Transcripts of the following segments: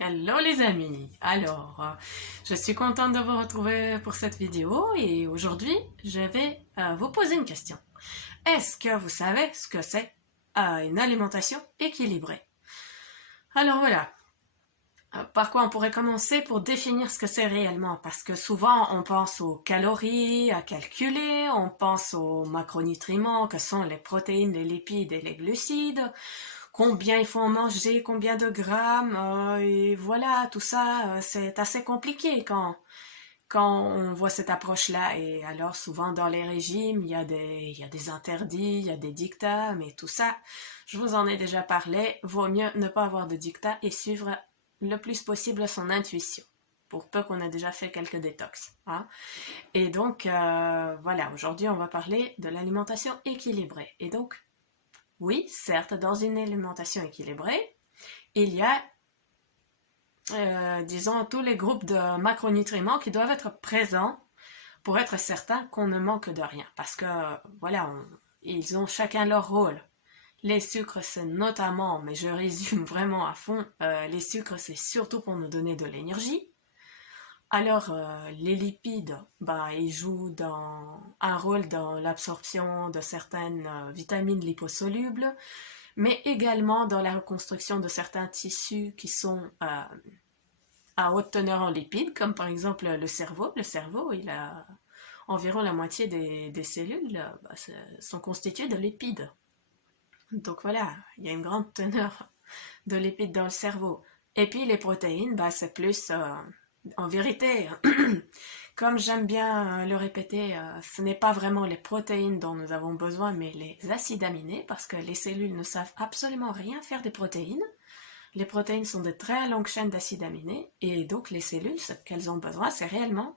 Hello les amis. Alors, je suis contente de vous retrouver pour cette vidéo et aujourd'hui, je vais vous poser une question. Est-ce que vous savez ce que c'est une alimentation équilibrée? Alors voilà. Par quoi on pourrait commencer pour définir ce que c'est réellement? Parce que souvent on pense aux calories à calculer, on pense aux macronutriments que sont les protéines, les lipides et les glucides, combien il faut en manger, combien de grammes, et voilà, tout ça, c'est assez compliqué quand on voit cette approche-là. Et alors souvent dans les régimes, il y a des interdits, il y a des dictats, mais tout ça, je vous en ai déjà parlé, vaut mieux ne pas avoir de dictats et suivre le plus possible son intuition, pour peu qu'on ait déjà fait quelques détox. Hein. Et donc, voilà, aujourd'hui on va parler de l'alimentation équilibrée. Et donc, oui, certes, dans une alimentation équilibrée, il y a, disons, tous les groupes de macronutriments qui doivent être présents pour être certain qu'on ne manque de rien. Parce que, voilà, ils ont chacun leur rôle. Les sucres, c'est notamment, mais je résume vraiment à fond, les sucres, c'est surtout pour nous donner de l'énergie. Alors, les lipides, bah, ils jouent un rôle dans l'absorption de certaines vitamines liposolubles, mais également dans la reconstruction de certains tissus qui sont à haute teneur en lipides, comme par exemple le cerveau. Le cerveau, il a environ la moitié des cellules bah, sont constituées de lipides. Donc voilà, il y a une grande teneur de lipides dans le cerveau. Et puis les protéines, bah, c'est plus, en vérité, comme j'aime bien le répéter, ce n'est pas vraiment les protéines dont nous avons besoin, mais les acides aminés, parce que les cellules ne savent absolument rien faire des protéines. Les protéines sont de très longues chaînes d'acides aminés, et donc les cellules, ce qu'elles ont besoin, c'est réellement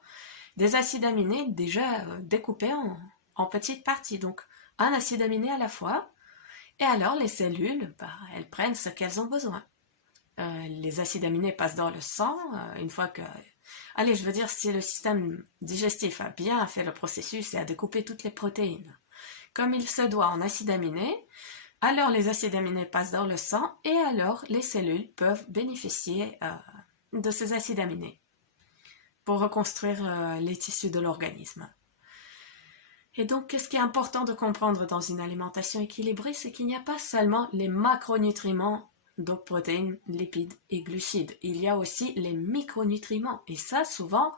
des acides aminés déjà découpés en petites parties. Donc un acide aminé à la fois, et alors les cellules, bah, elles prennent ce qu'elles ont besoin. Les acides aminés passent dans le sang, une fois que... Allez, je veux dire, si le système digestif a bien fait le processus et a découpé toutes les protéines comme il se doit en acides aminés, alors les acides aminés passent dans le sang et alors les cellules peuvent bénéficier de ces acides aminés pour reconstruire les tissus de l'organisme. Et donc, qu'est-ce qui est important de comprendre dans une alimentation équilibrée, c'est qu'il n'y a pas seulement les macronutriments, donc protéines, lipides et glucides. Il y a aussi les micronutriments. Et ça, souvent,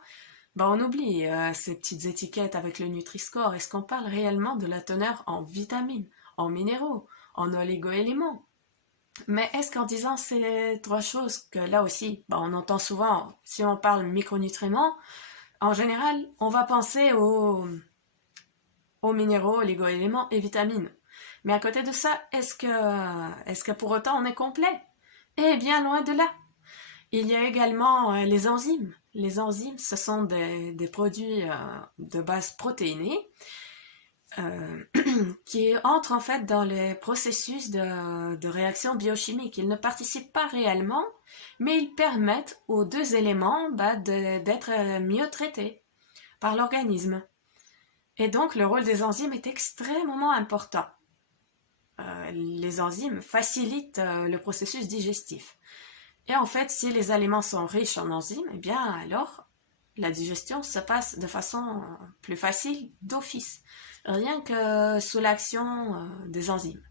bah, on oublie ces petites étiquettes avec le Nutri-Score. Est-ce qu'on parle réellement de la teneur en vitamines, en minéraux, en oligo-éléments? Mais est-ce qu'en disant ces trois choses, que là aussi, bah, on entend souvent, si on parle micronutriments, en général, on va penser aux minéraux, oligo-éléments et vitamines. Mais à côté de ça, est-ce que pour autant on est complet? Eh bien loin de là. Il y a également les enzymes. Les enzymes, ce sont des produits de base protéinée euh, qui entrent en fait dans les processus de réaction biochimique. Ils ne participent pas réellement, mais ils permettent aux deux éléments bah, d'être mieux traités par l'organisme. Et donc le rôle des enzymes est extrêmement important. Les enzymes facilitent le processus digestif. Et en fait, si les aliments sont riches en enzymes, eh bien alors la digestion se passe de façon plus facile d'office, rien que sous l'action des enzymes.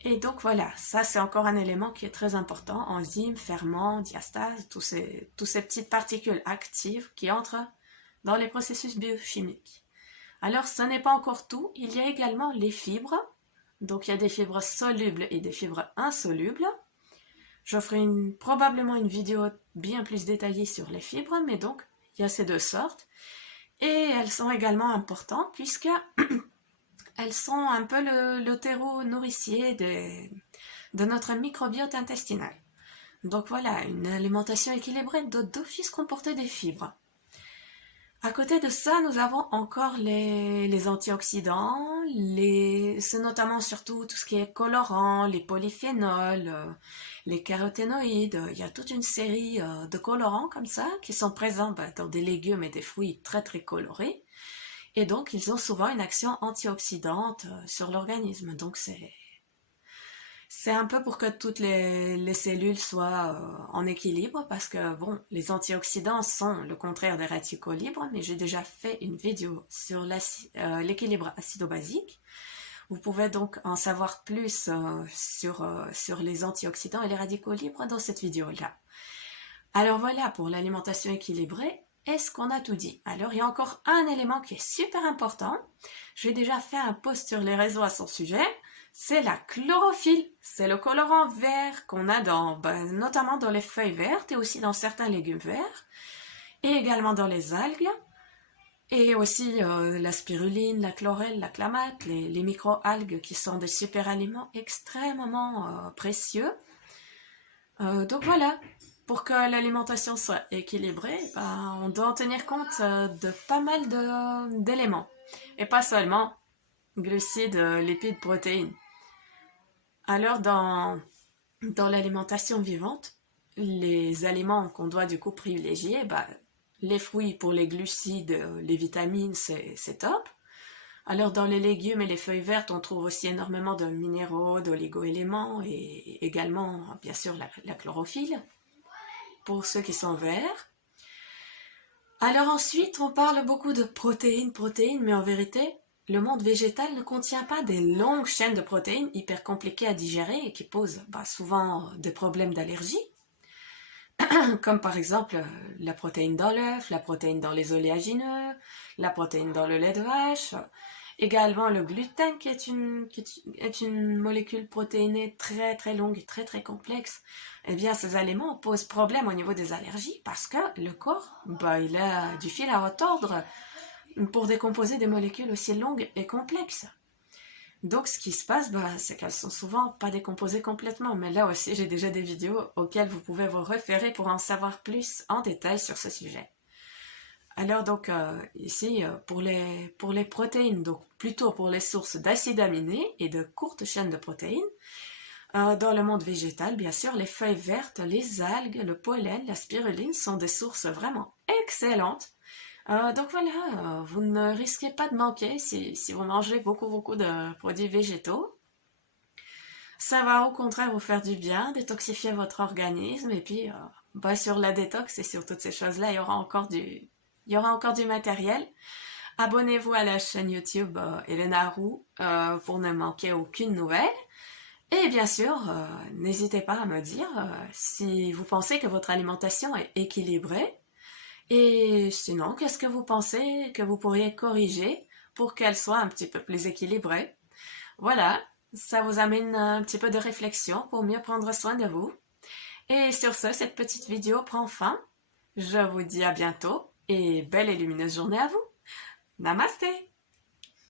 Et donc voilà, ça c'est encore un élément qui est très important, enzymes, ferments, diastases, tous ces petites particules actives qui entrent dans les processus biochimiques. Alors ce n'est pas encore tout, il y a également les fibres. Donc il y a des fibres solubles et des fibres insolubles. Je ferai probablement une vidéo bien plus détaillée sur les fibres, mais donc il y a ces deux sortes. Et elles sont également importantes puisque elles sont un peu le terreau nourricier de notre microbiote intestinal. Donc voilà, une alimentation équilibrée doit d'office comporter des fibres. À côté de ça, nous avons encore les antioxydants, c'est notamment surtout tout ce qui est colorant, les polyphénols, les caroténoïdes. Il y a toute une série de colorants comme ça qui sont présents bah, dans des légumes et des fruits très très colorés. Et donc, ils ont souvent une action antioxydante sur l'organisme. Donc, c'est C'est un peu pour que toutes les cellules soient en équilibre parce que, bon, les antioxydants sont le contraire des radicaux libres, mais j'ai déjà fait une vidéo sur l'équilibre acido-basique. Vous pouvez donc en savoir plus sur les antioxydants et les radicaux libres dans cette vidéo-là. Alors voilà, pour l'alimentation équilibrée, est-ce qu'on a tout dit? Alors il y a encore un élément qui est super important. J'ai déjà fait un post sur les réseaux à son sujet. C'est la chlorophylle. C'est le colorant vert qu'on a notamment dans les feuilles vertes et aussi dans certains légumes verts. Et également dans les algues. Et aussi la spiruline, la chlorelle, la clamate, les micro-algues qui sont des super aliments extrêmement précieux. Donc voilà, pour que l'alimentation soit équilibrée, on doit en tenir compte de pas mal d'éléments. Et pas seulement glucides, lipides, protéines. Alors dans l'alimentation vivante, les aliments qu'on doit du coup privilégier, les fruits pour les glucides, les vitamines, c'est top. Alors dans les légumes et les feuilles vertes, on trouve aussi énormément de minéraux, d'oligo-éléments et également bien sûr la chlorophylle pour ceux qui sont verts. Alors ensuite, on parle beaucoup de protéines, mais en vérité, le monde végétal ne contient pas des longues chaînes de protéines hyper compliquées à digérer et qui posent souvent des problèmes d'allergie, comme par exemple la protéine dans l'œuf, la protéine dans les oléagineux, la protéine dans le lait de vache, également le gluten qui est une molécule protéinée très très longue et très très complexe. Eh bien, ces aliments posent problème au niveau des allergies parce que le corps, il a du fil à retordre pour décomposer des molécules aussi longues et complexes. Donc, ce qui se passe, c'est qu'elles sont souvent pas décomposées complètement. Mais là aussi, j'ai déjà des vidéos auxquelles vous pouvez vous référer pour en savoir plus en détail sur ce sujet. Alors donc, ici, pour les protéines, donc plutôt pour les sources d'acides aminés et de courtes chaînes de protéines, dans le monde végétal, bien sûr, les feuilles vertes, les algues, le pollen, la spiruline sont des sources vraiment excellentes. Donc voilà, vous ne risquez pas de manquer si vous mangez beaucoup de produits végétaux. Ça va au contraire vous faire du bien, détoxifier votre organisme et puis sur la détox et sur toutes ces choses-là, il y aura encore du matériel. Abonnez-vous à la chaîne YouTube Elena Roux pour ne manquer aucune nouvelle. Et bien sûr, n'hésitez pas à me dire si vous pensez que votre alimentation est équilibrée. Et sinon, qu'est-ce que vous pensez que vous pourriez corriger pour qu'elle soit un petit peu plus équilibrée? Voilà, ça vous amène un petit peu de réflexion pour mieux prendre soin de vous. Et sur ce, cette petite vidéo prend fin. Je vous dis à bientôt et belle et lumineuse journée à vous. Namasté!